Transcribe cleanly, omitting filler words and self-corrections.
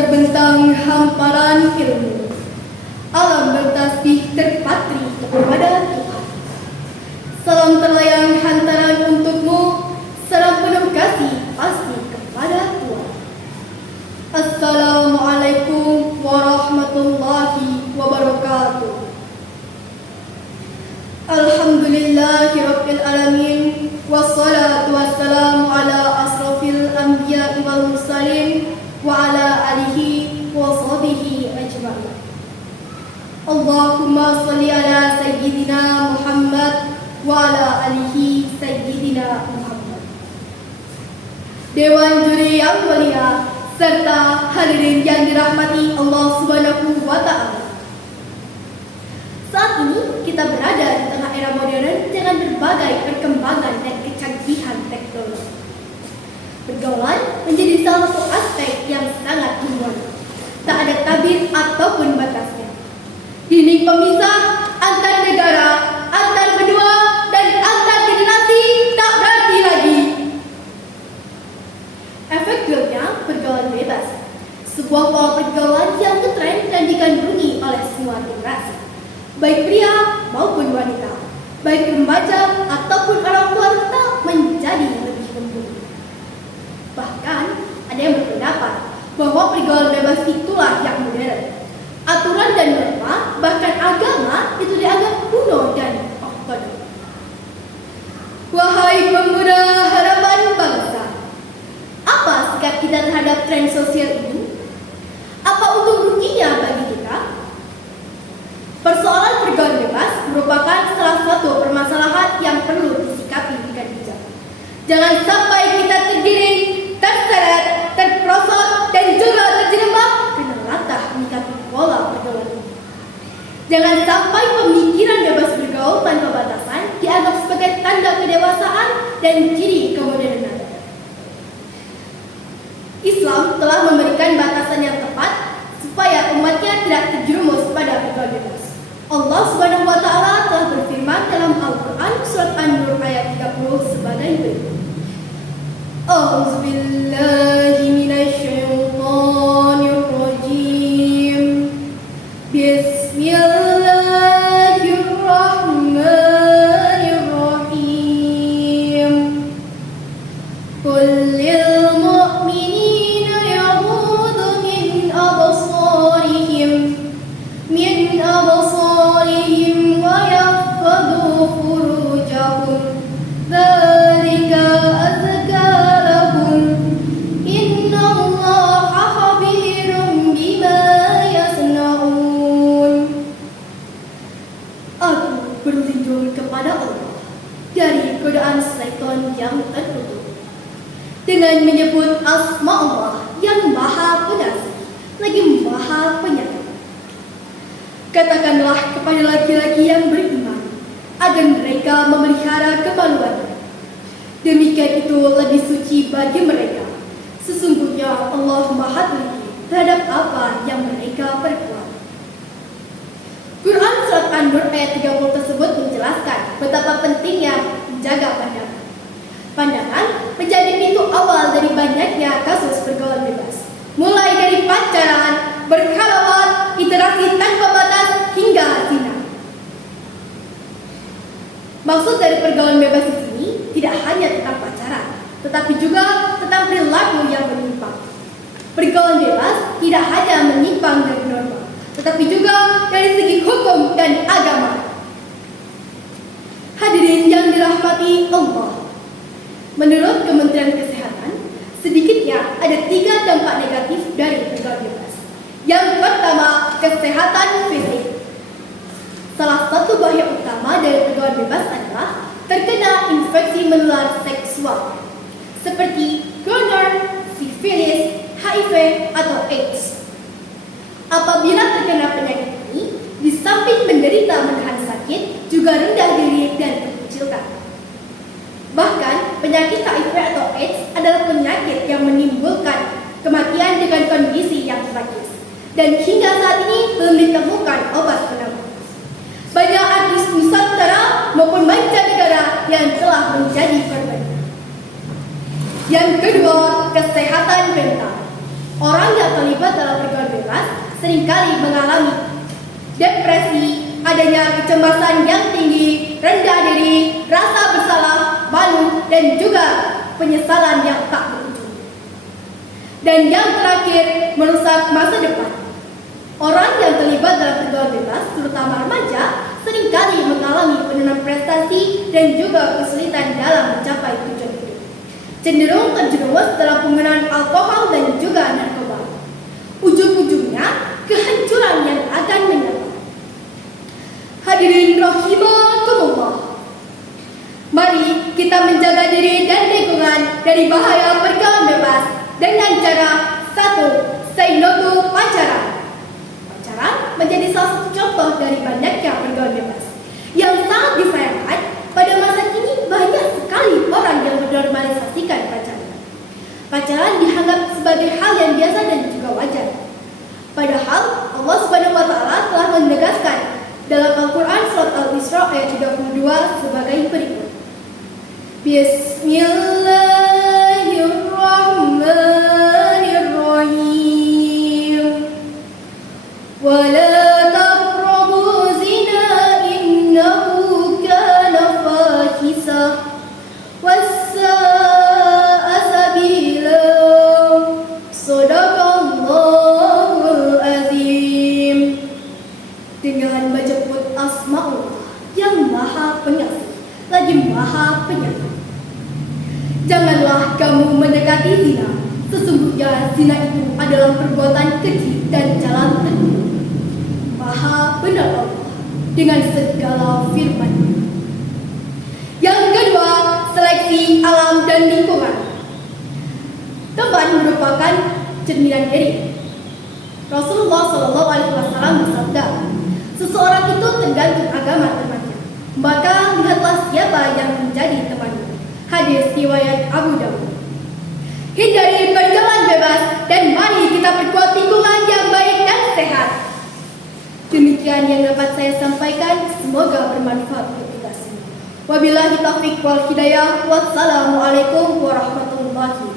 terbentang hamparan ilmu. Alam bertasbih terpatri kepada Tuhan. Salam terlayang hantaran untukmu, salam penuh kasih pasti kepada Tuhan. Assalamualaikum warahmatullahi wabarakatuh. Alhamdulillahirabbil alamin, wassalatu wassalamu ala asrofil anbiya'i wal mursalin wa ala alihi wa sahbihi ajma'in. Allahumma salli ala sayyidina Muhammad wa ala alihi sayyidina Muhammad. Dewan juri yang mulia serta hadirin yang dirahmati Allah Subhanahu wa ta'ala. Saat ini kita berada di tengah era modern dengan berbagai perkembangan dan kecanggihan teknologi. Pergaulan menjadi salah satu aspek yang sangat dimana. Tak ada tabir ataupun batasnya. Dinding pemisah antar negara, antar benua, dan antar generasi tak berarti lagi. Efek realnya pergaulan bebas, sebuah pola pergaulan yang ngetren dan digandrungi oleh semua generasi, baik pria maupun wanita, baik remaja ataupun orang tua renta menjadi lebih lembut. Bahkan ada yang berpendapat bahwa pergaulan bebas itulah yang modern. Aturan dan norma, bahkan agama itu dianggap kuno dan ortodoks. Wahai pemuda harapan bangsa, apa sikap kita terhadap tren sosial ini? Apa untung ruginya bagi kita? Persoalan pergaulan bebas merupakan salah satu permasalahan yang perlu disikapi dengan bijak. Jangan sampai kita tergiring, terseret, terperosok, dan juga terjerembab karena latah menyikapi pola pergaulan ini. Jangan sampai pemikiran bebas bergaul tanpa batasan dianggap sebagai tanda kedewasaan dan ciri kemodernan. Islam telah memberikan batasan yang tepat supaya umatnya tidak terjerumus pada pergaulan bebas. Allah Subhanahu wa ta'ala telah berfirman dalam Al-Quran surat An-Nur ayat 30 sebagai berikut. A'udzubillahi minasyaitonir rajim. Bismillahirrahmanirrahim. Qul lil mu'minina yaghuddu min absarihim wa yahfadhu furujahum. Dzalika azka lahum. Innallaha khabirum bima yasnaun. Aku berlindung kepada Allah dari godaan syaitan yang terkutuk dengan menyebut asma Allah yang Maha Pengasih lagi Maha Penyayang. Katakanlah kepada laki-laki yang beriman agar mereka memelihara kemaluannya. Demikian itu lebih suci bagi mereka. Sesungguhnya Allah Maha Teliti terhadap apa yang mereka perbuat. Quran surat An-Nur ayat 30 tersebut menjelaskan betapa pentingnya menjaga pandangan. Pandangan menjadi pintu awal dari banyaknya kasus pergaulan bebas. Mulai dari pacaran, berkhalwat, interaksi tanpa batas, hingga zina. Maksud dari pergaulan bebas di sini tidak hanya tentang pacaran, tetapi juga tentang perilaku yang menyimpang. Pergaulan bebas tidak hanya menyimpang dari norma, tetapi juga dari segi hukum dan agama. Hadirin yang dirahmati Allah, menurut Kementerian Kesehatan, sedikitnya ada 3 dampak negatif dari pergaulan bebas. Yang pertama, kesehatan fisik. Salah satu bahaya utama dari pergaulan bebas adalah terkena infeksi menular seksual seperti gonorrhea, sifilis, HIV, atau AIDS. Apabila terkena penyakit ini, di samping menderita menahan sakit, juga rendah diri dan terkucilkan. Bahkan, penyakit HIV atau AIDS adalah penyakit yang menimbulkan kematian dengan kondisi yang tragis. Dan hingga saat ini belum ditemukan obat penawar. Banyak artis Nusantara maupun mancanegara yang telah menjadi korban. Yang kedua, kesehatan mental. Orang yang terlibat dalam pergaulan bebas seringkali mengalami depresi, adanya kecemasan yang tinggi, rendah diri, rasa bersalah, malu, dan juga penyesalan yang tak berujung. Dan yang terakhir, merusak masa depan. Orang yang terlibat dalam pergaulan bebas, terutama remaja, seringkali mengalami penurunan prestasi dan juga kesulitan dalam mencapai tujuan hidup. Cenderung terjerumus dalam penggunaan alkohol dan juga narkoba. Ujung-ujungnya, kehancuran yang akan menyerang. Hadirin rahimakumullah. Mari kita menjaga diri dan lingkungan dari bahaya pergaulan bebas dengan cara 1. Say no to pacaran. Pacaran menjadi salah satu contoh dari banyaknya pergaulan bebas yang sangat disayangkan. Pada masa kini banyak sekali orang yang menormalisasikan pacaran. Pacaran dianggap sebagai hal yang biasa dan juga wajar. Padahal Allah Subhanahu wa taala telah menegaskan dalam Al-Quran surat Al-Isra ayat 32 sebagai berikut. Bismillahirrahmanirrahim. Wala taqrabu zina innahu kana fahisah wassa'a sabila. Shadaqallahul azim. Dengan menyebut asma'ullah yang maha pengasih lagi maha penyayang. Janganlah kamu mendekati zina. Sesungguhnya zina itu adalah perbuatan keji dan jalan terburuk. Maha benar Allah dengan segala firman-Nya. Yang kedua, seleksi alam dan lingkungan. Teman merupakan cerminan diri. Rasulullah SAW bersabda, seseorang itu tergantung agama temannya, maka lihatlah siapa yang menjadi temannya. Hadis riwayat Abu Dawud. Hindari pergaulan bebas dan mari kita perkuat lingkungan yang baik dan sehat. Demikian yang dapat saya sampaikan, semoga bermanfaat untuk kita semua. Wabillahi taufiq wal hidayah. Wassalamualaikum warahmatullahi wabarakatuh.